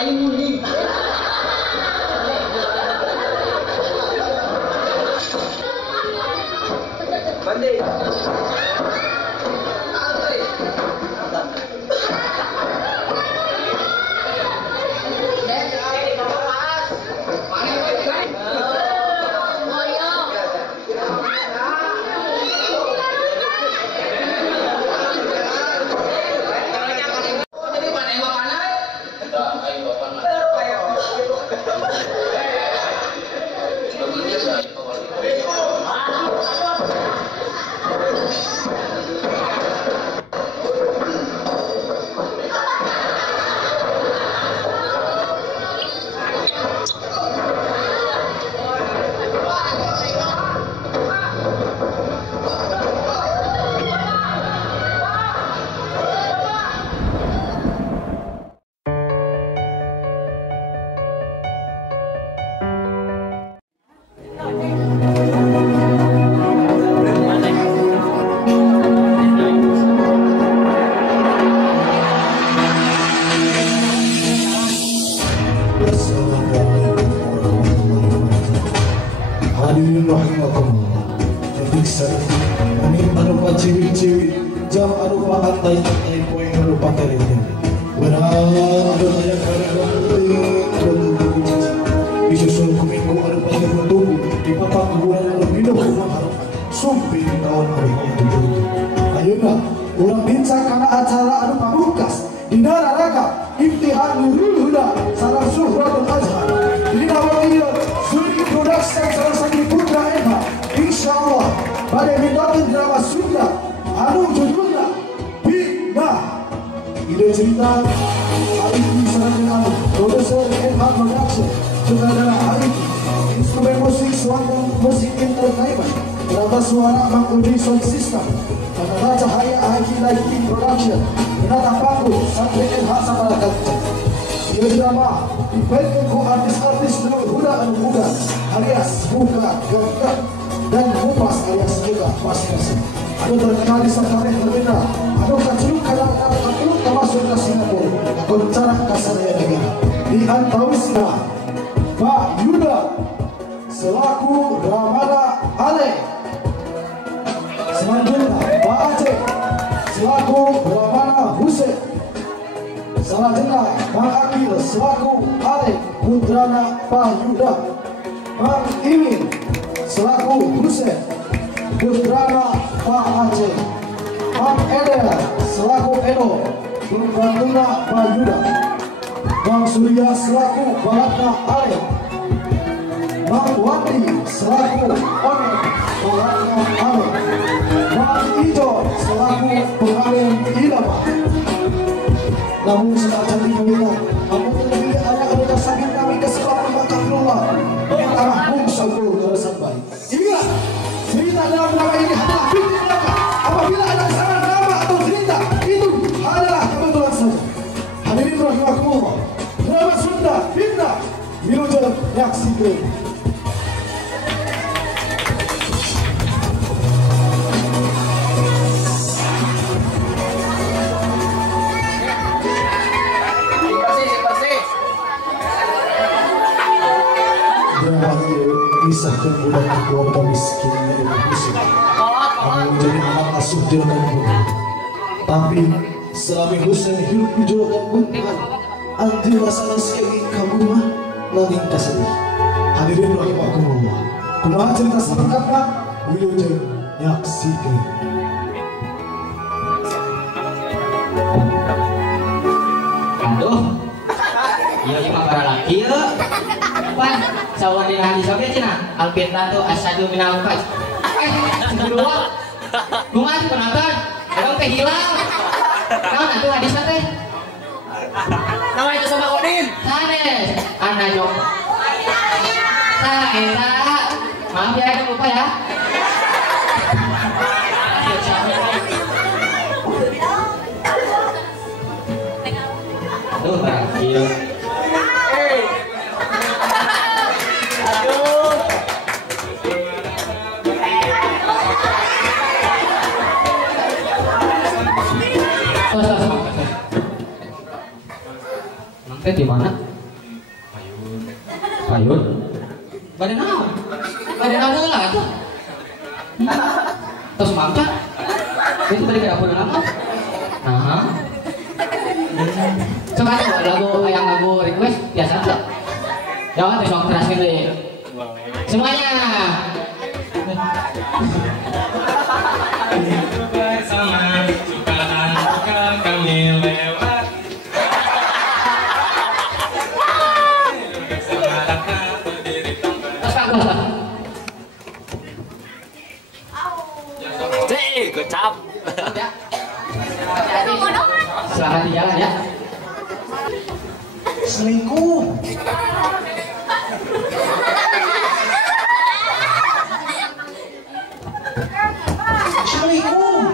aing muling. Mandi. Hadirin rahimakumullah. Teriksa kami anupa ciwi-ciwi jam anupa antai-antai poin anupa terenya. Berada saya karena penting disusul kuminku anupa terbentuk di patah kuburan lebih mahal sumpih tahun hari itu. Ayolah orang bincang karena acara anupa bukas di Nararaga Imtihan Nurul Huda Salam Suhratul Azhar. Ini namanya Suri Production salah satu putra Eva. Insya Allah pada mintakan drama Sunda anu judulnya Bina. Ide cerita Arif bersama dengan produser Eva Production, sutradara Arif, instrumen musik Swandan Musik Entertainment, penata suara Mang Udri Sound System, penata cahaya Haji Lighting Production, penata panggung Santri Eva Samarakat. Ia drama dibaikkan ku artis-artis Nurul Huda anu muda alias Buka Gagak dan Mupas alias juga masing-masing. Anu terkenal di Sarkare berbeda. Anu kacuruk kadang termasuk ke Singapura. Koncara kasanaya negara. Di antawisna Pak Yuda selaku Ramada Ale. Selanjutnya Pak Aceh selaku Ramada Hussein. Selanjutnya Mang Akil selaku Ale putrana Pak Yuda. Mang Imin selaku Hussein putrana Pak Aceh. Mang Eder selaku Edo pembantuna Pak Yuda. Mang Surya selaku balatna Ale. Mang Wati selaku One balatna Ale. Mang Ijo selaku pengamen Ilama. Namun setelah diminta, namun lebih ada anggota sakit kami kesempatan makhluklah yang arah bungsaku terusan baik. Ingat, cerita dalam drama ini adalah bikin drama. Apabila ada salah drama atau cerita, itu adalah kebetulan saja. Hadirin rahimakumullah, drama Sunda, Bina, Wilujeng Nyaksikan. Kisahkan budak keluarga miskin dari Hussein yang menjadi anak asuh juragan bunga. Tapi selama Hussein hidup di juragan bunga, anti masalah sekali kamu mah langit kasih. Hadirin rahimakumullah, kumaha cerita selengkapnya Wilujeng Nyaksikan. Aduh, iya mah para laki ya. Pan, sawah di hadis oke cina. Alfitnah tuh asyadu minal fajr. Sebelum bunga penonton, orang teh hilang. Naon atuh hadisna teh? Nama itu sama Odin. Sanes, Anda jok. Eta, maaf ya, aku lupa ya. Tuh, iya. Di mana? Payun. Badan naon? Badan naon lah tuh. Terus mangka. Itu tadi ke dapur nama. Nah. Coba lagu yang lagu request biasa aja. Jangan terus keras gitu ya. Semuanya. Bersama sukaan kami lewat. Cek, gocap. Selamat di jalan ya. Selingkuh. Selingkuh.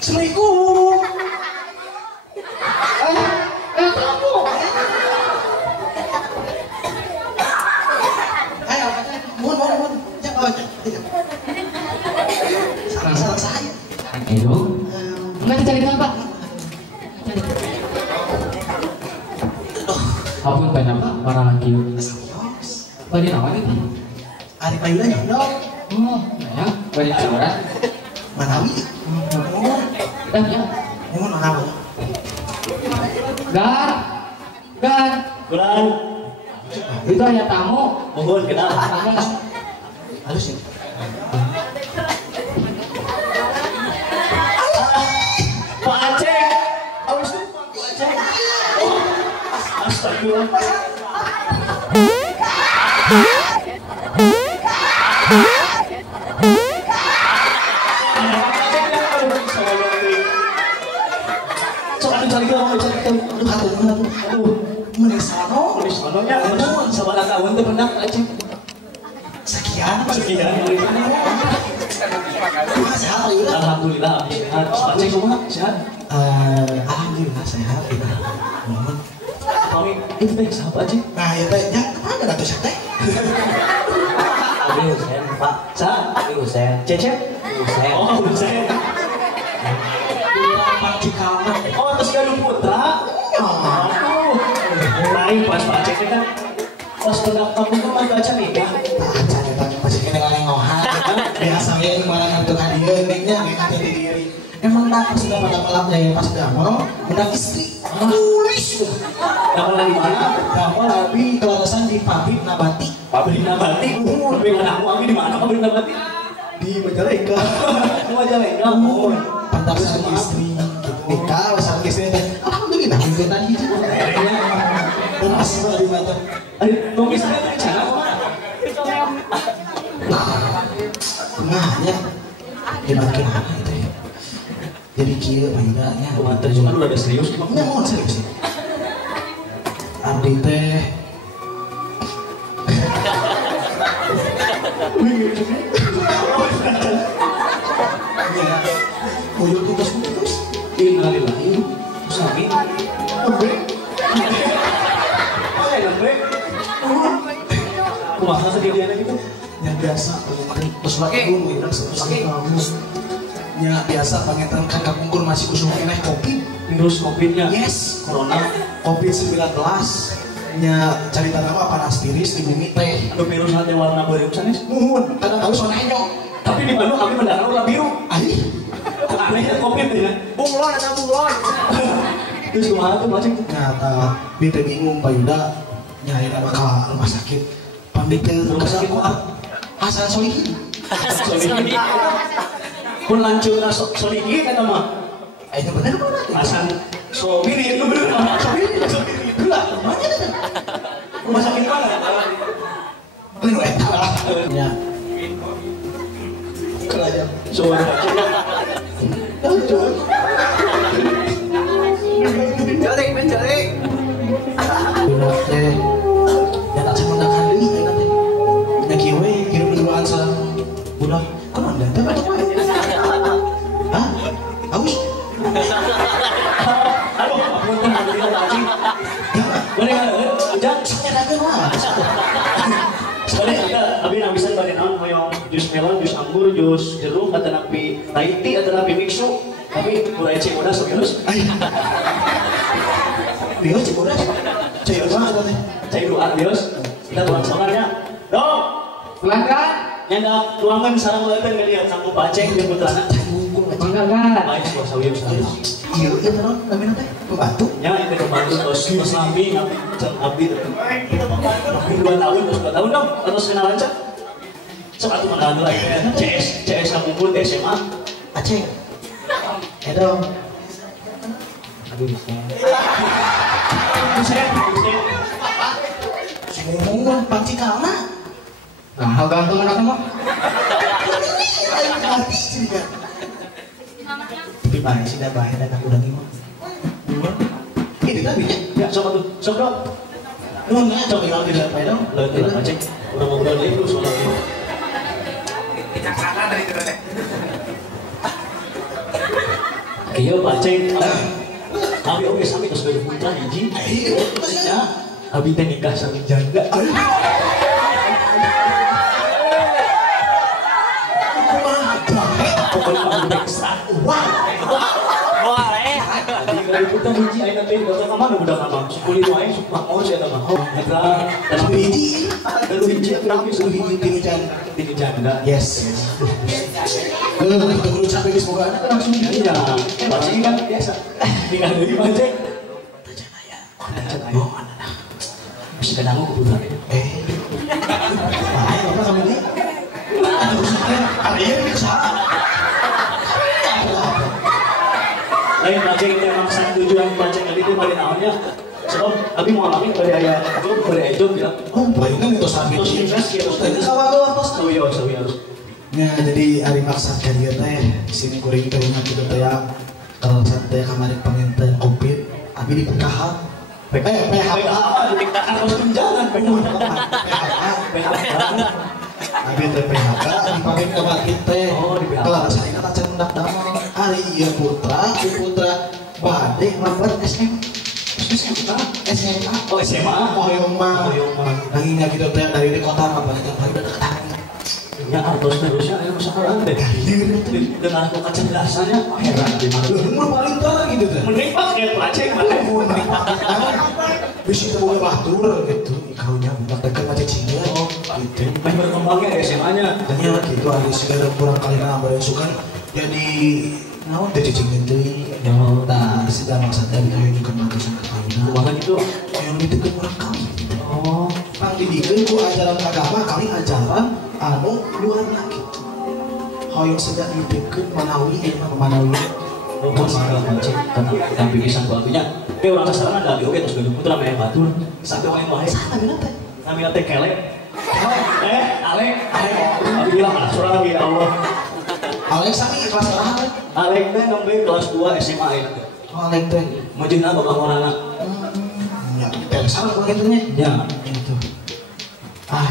Selingkuh. Ayo, mohon. Jangan. Salah saya. Ayo. Enggak dicari apa? Apun banyak pak, para laki. Bani nawan itu. Ari payulan nyondok. Oh, ya. Bani saurat. Manawi. Ya. Mohon manawi. Gar. Kurang. Itu hanya tamu. Mohon kenal. Halus ya. Pak Aceh. Awas tuh Pak Aceh. Astagfirullah. Sekian. Alhamdulillah. Aceh semua sehat. Alhamdulillah sehat. Mohon. Kami itu teh siapa Aceh? Nah, ya teh, yang kemana dah tuh teh? Abi Husen, Pak. Abi Husen. Cecep? Husen. Oh, Husen. Pak di kamar. Oh, terus Galuh Putra. Aduh. Lain pas Pak Aceh kan. Pas pendaftar itu mah baca nikah. Baca ya, Pak. Masih kena ngalengohan. Biasa ya, kemarin untuk hadiah, niknya ngekati diri. Emang nak sudah pada malam ya pas damel, udah istri. Tulis. Damel di mana? Damel abi kelarasan di pabrik nabati. Pabrik Nabati. Tapi anakmu abi di mana pabrik Nabati? Di Majalengka. Majalengka. Pantas sama istri. Nikah sama istri teh. Alhamdulillah minggu tadi itu. Dan asma di mata. Ayo, nunggu saya dari sana kemana? Nah, ya. Dimakin apa itu ya? Jadi kia payudanya. Mantap, cuma lu ada serius? Makanya mohon serius. Abdi teh. Ya, putus. Innalillahi. Usami. Kumaha sendirian gitu? Yang biasa terus pakai ya biasa pangetan kan kapungkur masih usung eneh kopi Terus kopinya? yes Corona. kopi 19 nya cerita nama panas tiris di bumi teh Ada virus nanti warna baru sanes. muhun kadang tahu soalnya nyok Tapi di Bandung kami mendarat warna biru. aih Anehnya kopi tuh ya. bunglon ada bunglon Terus kumaha tuh macam? nyata bete bingung payuda nyari nama ke rumah sakit pamit ke rumah sakit asal solihin Solihin. Pun lancur solihin kata mah. itu bener mana Asan sobiri itu bener. solihin gila namanya ada Rumah sakit mana? bener ya kerajaan Suara. Mencari. budak teh ya tak semendak hari ya teh ya kiwe kirim berduaan sa budak kok anda teh atau apa hah aus Aduh, aku tuh mau beli lagi. Boleh nggak? Jangan. saya dagang lah Soalnya ada, abi nabisan bari naon hoyong jus melon, jus anggur, jus jeruk, atau napi Tahiti, atau napi mixu. Tapi mulai cek udah serius. Bios cek udah. Cek udah ada teh. Cek doa bios. Kita tuang solarnya. Dong. Pelanggan. Nyanda tuangan sarang leuteun ka dia kanggo paceng jeung putrana. Pelanggan. Baik bos sawieu sawieu. Iya, iya terus namanya teh pembantu. Ya itu pembantu terus lambi abdi teh. Kita pembantu 2 tahun terus 2 tahun dong terus kenalan cek. Sok atuh kenalan lagi CS ngumpul SMA. Aceng. Dong. Aduh bisa. Buset. Si ngomong panci kalna. Nah, gantung anak mah. Mati sih kan. Tapi baik sih dah bahaya dan aku udah ngimah. Ini tadi ya. Ya sok atuh. Sok dong. Lu nggak coba bilang tidak apa dong? Leuteun paceng. Udah ngobrol deui terus soal ini. Iya paceng. Abi oke sami terus bayi putra hiji. Ya. Abi teh nikah sama janda. Dari putra hiji ayeuna teh dokter ka mana budak abang. Sukuli wae suka mau sia teh mah. Eta dan Hiji. baru hiji tapi Lu hiji tilu janda. tiga janda. Yes. Kita dulu sampai di semoga anak langsung Iya, paceng kan biasa. Tinggal dari paceng. Tajan ayah. Tajan ayo. Bisa kedangu ke budak. Bahaya apa kami ini? Ada rusuknya. Ada yang bisa. Lain paceng teh maksa tujuan paceng tadi teh bari naonnya. Sebab abi mau alami bari aya job bari aya job bilang. Oh, baik kan itu sampai Terus di invest ya. Tadi sawah lu apa? Sawi harus. Ya, jadi hari maksa kalian teh sini kuring teh ingat kita teh kalau teh kemarin penginten covid, abi di PKH. PHK. Dikatakan harus tunjangan Abi teh PHK dipakai ke bakit teh. Oh, di PHK. Kelas saya kata cendak damai. Hari iya putra bade ngelakuin SMA. Oh SMA. Hoyong mah. Nanginya gitu teh dari di kota apa itu hari udah dekat. Ya artos terusnya ayo masalah deh. Dengan aku kecerdasannya heran di mana. Lu paling tar gitu teh. Mending pakai paceng mana. Bisa boga batur gitu. Ikaunya bukan tekan aja cingga. Oh, gitu. Main berkembangnya SMA-nya. Dan ya gitu ada segala kurang kali nambah yang suka jadi naon teh cicing deui. Nah, segala maksudnya dikayu juga mantusan ketahuan. Kumaha gitu. Yang ditekan orang kali. Oh, Pang didikeun ku ajaran agama kali ajaran anu luar lagi. Hoyong sedang ditekan manawi manawi. oh marah paceng. Tapi kisah babinya. Tapi orang sasaran ada abi oge terus gede putra main batur. Sampai main wae. Sana mina teh. Namina teh kelek. Alek. Abi bilang surah lagi ya Allah. Alex sami kelas berapa? Alek teh nembe kelas 2 SMA ya. Oh, Alex teh. Mujina bapak orangna. Ya, kita salah kalau gitu nya. Ya. Itu.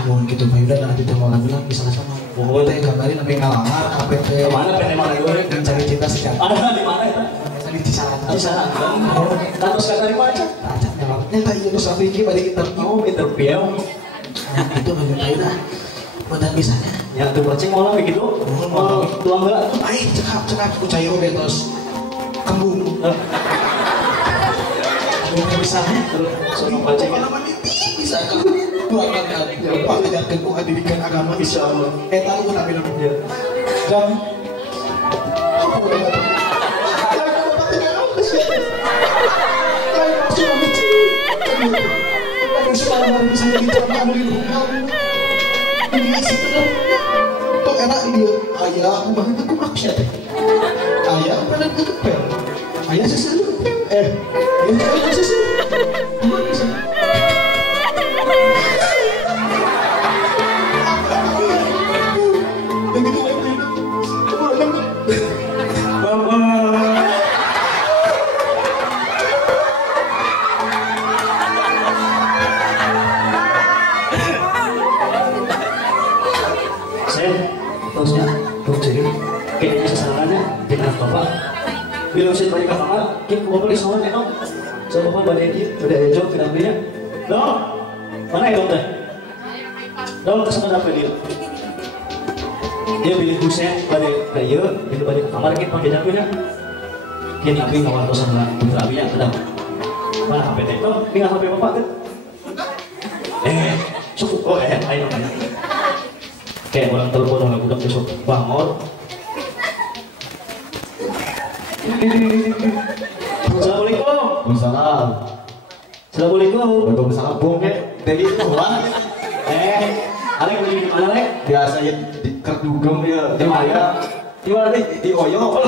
Mau gitu Pak Yuda nanti teh mau bilang bisa sama. Pokoknya teh kabarin sampai ngalamar sampai teh. Kemana PT mana gue? Mencari cinta sejati. Ada di mana itu? Tadi di sana. Di sana. Terus kata di mana? Nyawabnya tadi itu sampai ini pada interview. Oh, interview. Itu banyak Pak Yuda. Udah bisanya. Ya tuh pacing mau lagi gitu. Mau tuang enggak? Baik, cekap ku cair udah terus kembung. Udah bisanya. Sono pacing. Bisa kan? Tuhan kali. Pak ajarkan ku pendidikan agama insyaallah. Eta lu tak bilang. Dan sekarang bisa diceritakan dari rumah. Ini setelah tuh enak dia. Ayah, aku banget aku maksud. Ayah, aku banget kepel. Ayah sesuatu. Ayah sesuatu. Terusnya, terus jadi kayaknya sasarannya dengan bapak. Bila usir balik ke kamar, kita bapak di sana enak. So bapak balik udah ada job tidak punya. Dong, mana ya dong teh? Dong kesana apa dia? Dia pilih busnya balik kayu, pilih balik ke kamar kita pakai jagonya. Kian abi ngawantos sama putra abi nya sedang. Mana HP teh? Oh, ini HP bapak kan? Cukup. Oh, ayo. Kayak orang telepon orang budak besok bangun. Assalamualaikum. Waalaikumsalam. Assalamualaikum. Waalaikumsalam. Bung ke dari tua. Alek lagi di mana, Lek? Biasa ya di kerdugem ya. Di mana? Di mana nih? Di Oyo.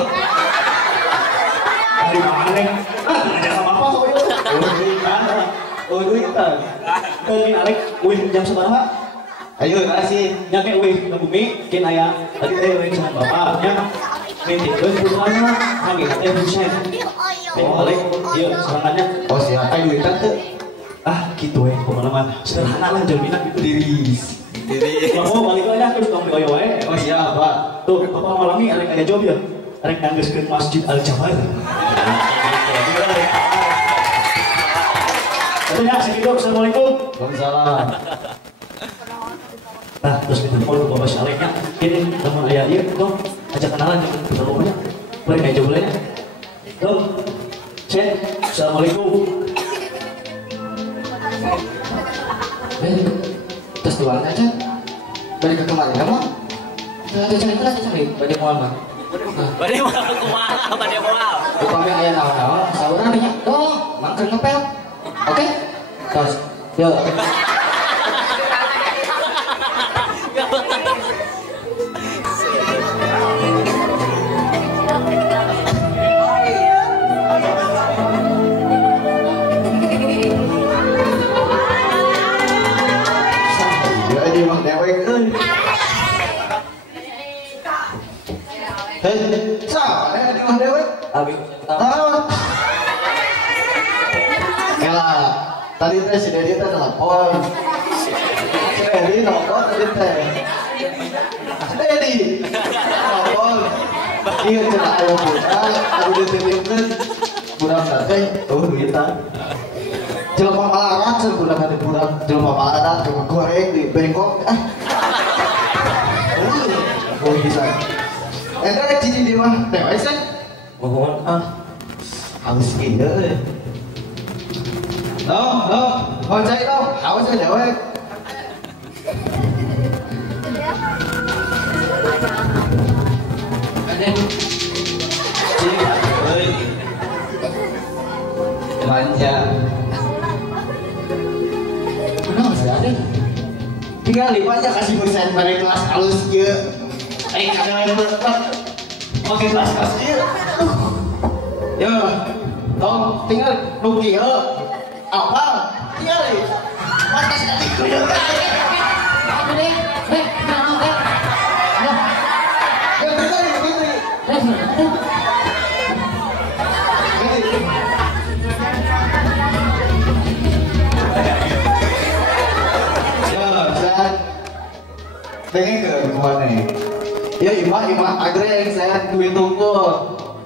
Di mana, Lek? Ada sama apa kok itu? Oh, itu kan. Kin Alek, wih jam seberapa? Ayo, kasih. Nyake wih ke bumi, kin aya. Tadi teh wih sama bapaknya. Nitipkeun putrana, kami teh Husein. Kin Alek, ieu serangannya. Oh, siapa yang duitan tuh? Ah, gitu kemana-mana. Sederhana lah jaminan gitu. Diri. Mau balik aja ke tukang Oyo wae. Oh, siapa, Pak? Tuh, Papa malami arek aya job ya. Arek nganggeuskeun Masjid Al Jabar. Ya, segitu. Assalamualaikum. Waalaikumsalam. Nah, terus ditelepon ke Bapak Syaleknya. Ini teman ayah dia, dong. Ajak kenalan dengan kita rumahnya. Boleh aja boleh. Dong. Cek. Assalamualaikum. Terus tuan aja. Balik ke kemarin kamu. Cari balik mual mah. Bade moal. Upami aya naon-naon, saurna nya. Dong, mangkeun ngepel. Oke? Terus, yuk. Ya, ini mah dewek. Siapa yang di mah dewek? Abi, Kela, tadi teh si Dedi teh telepon. Si Dedi nelfon tadi teh. Si Dedi nelfon. Iya cenah aya budak, anu dititipkeun budak teh, duitan. Jelema malarat cenah budak teh budak, jelema malarat goreng di bengkok. Oh bisa. Eta cici di mah dewek sih. mohon Harus gila deh. Mau cari dong, haus aja dewek. ada. Manja. Kenapa sih ada? Tinggal lipat aja kasih persen pada kelas halus ya. Kadang tetap pakai kelas dia. Ya, tong tinggal nuki ya. Apa? Tinggal deh. Matas nanti kudu. Apa deh? Kenapa deh? Ya betul betul. Ya, Zat. Pengen ke kemana nih? Ya imah agreng saya duit tunggu.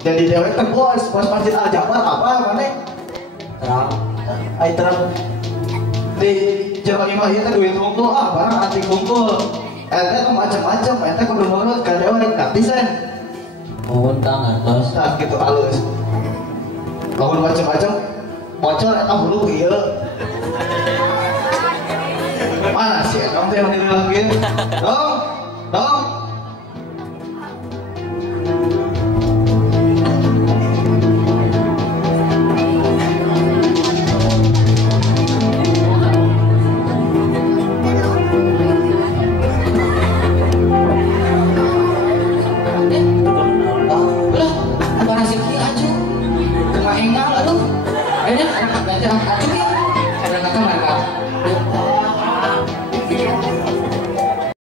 Jadi dewek teh bos Masjid Al Jabar apa mana? Terang. Ai terang di Jawa imah ieu teh duit tunggu barang antik tunggu. Eta tuh macam-macam, eta kudu nurut ka dewek gratisan. Mohon tangan Nah gitu halus. Lamun macam-macam bocor eta hulu ieu. Mana sih eta teh yang lagi? Dong.